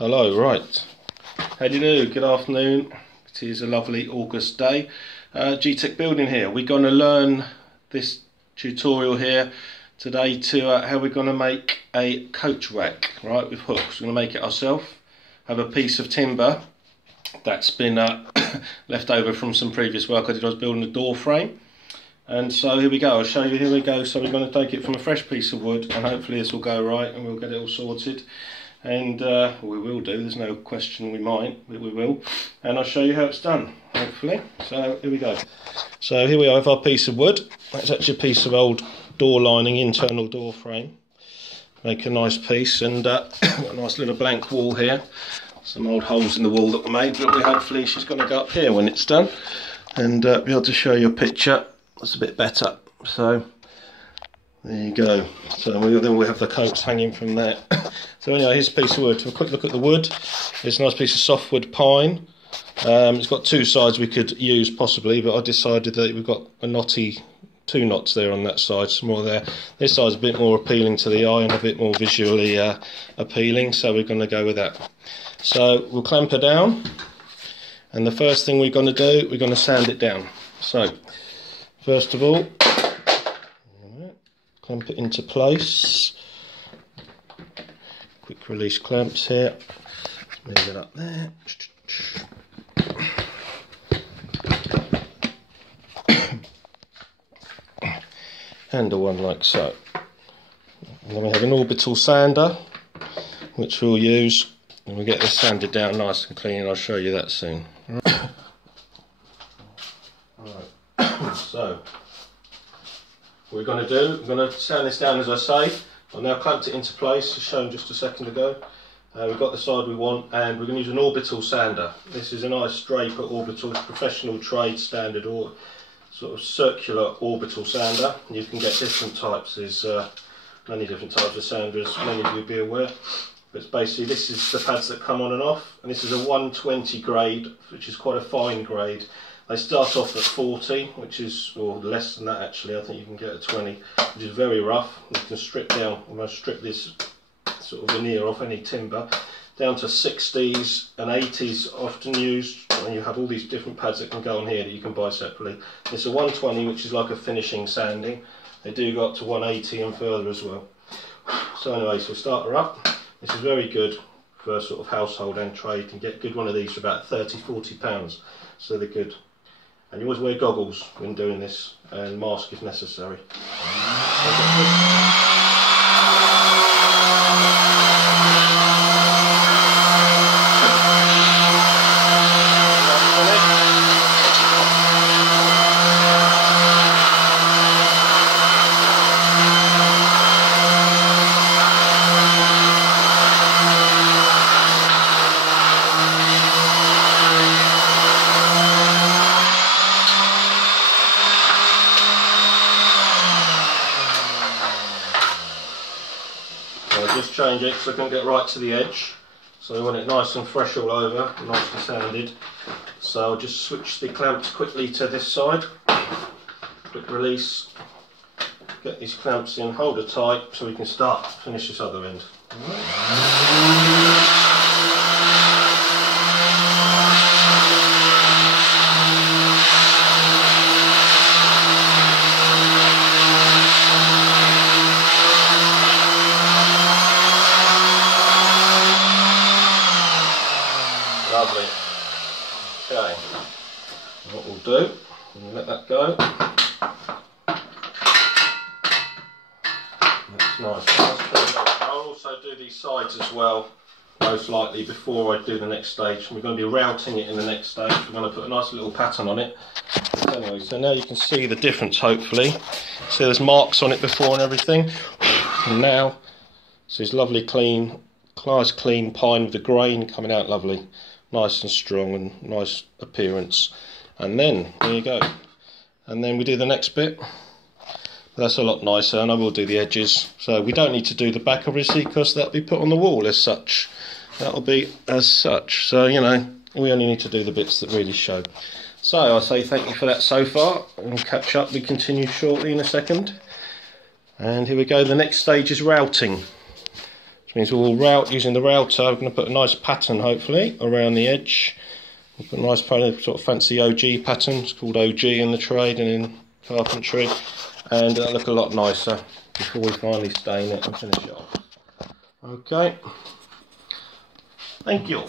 Hello, right. How do you do? Good afternoon. It is a lovely August day. G-TEC Building here. We're going to learn this tutorial here today to how we're going to make a coach rack, right, with hooks. We're going to make it ourselves. Have a piece of timber that's been left over from some previous work I did. I was building a door frame. And so here we go, I'll show you, here we go. So we're going to take it from a fresh piece of wood, and hopefully this will go right and we'll get it all sorted. And we will do, there's no question we might, but we will. And I'll show you how it's done, hopefully. So here we go. So here we are with our piece of wood. That's actually a piece of old door lining, internal door frame. Make a nice piece, and got a nice little blank wall here. Some old holes in the wall that were made, but hopefully she's going to go up here when it's done. And be able to show you a picture that's a bit better. So there you go. So then we have the coats hanging from there. So anyway, here's a piece of wood. Have a quick look at the wood. It's a nice piece of softwood pine. It's got two sides we could use possibly, but I decided that we've got a knotty, two knots there on that side, some more there. This side's a bit more appealing to the eye and a bit more visually appealing, so we're going to go with that. So we'll clamp her down, and the first thing we're going to do, we're going to sand it down. So first of all, clamp it into place. Quick release clamps here. Let's move it up there. Handle one like so. And then we have an orbital sander, which we'll use, and we'll get this sanded down nice and clean, and I'll show you that soon. Alright, so what we're going to do, we're going to sand this down as I say. I've now clamped it into place, as shown just a second ago. We've got the side we want, and we're going to use an orbital sander. This is a nice Draper orbital, professional trade standard or sort of circular orbital sander. You can get different types. There's many different types of sanders, many of you will be aware. But it's basically, this is the pads that come on and off, and this is a 120 grade, which is quite a fine grade. They start off at 40, which is, or less than that actually. I think you can get a 20, which is very rough. You can strip down, almost strip this sort of veneer off any timber, down to 60s and 80s often used, and you have all these different pads that can go on here that you can buy separately. It's a 120, which is like a finishing sanding. They do go up to 180 and further as well. So anyway, so we'll start her up. This is very good for sort of household and trade. You can get a good one of these for about 30–40 pounds, so they're good. And you always wear goggles when doing this, and mask if necessary. Just change it so I can get right to the edge. So I want it nice and fresh all over, nicely sanded. So I'll just switch the clamps quickly to this side. Quick release. Get these clamps in, hold it tight so we can finish this other end. Lovely. Okay, what we'll do, we'll let that go. That's nice. I'll also do these sides as well, most likely before I do the next stage. We're going to be routing it in the next stage. We're going to put a nice little pattern on it. But anyway, so now you can see the difference hopefully. See there's marks on it before and everything. And now, so it's lovely clean, nice clean pine with the grain coming out lovely. Nice and strong and nice appearance. And then there you go, and then we do the next bit. That's a lot nicer, and I will do the edges, so we don't need to do the back obviously because that'll be put on the wall as such. That'll be as such, so you know, we only need to do the bits that really show. So I say thank you for that so far, and we'll catch up, we continue shortly in a second. And here we go, the next stage is routing. which means we'll using the router, we're going to put a nice pattern hopefully around the edge. We'll put a nice sort of fancy OG pattern. It's called OG in the trade and in carpentry, and it'll look a lot nicer before we finally stain it and finish it off. Okay, thank you.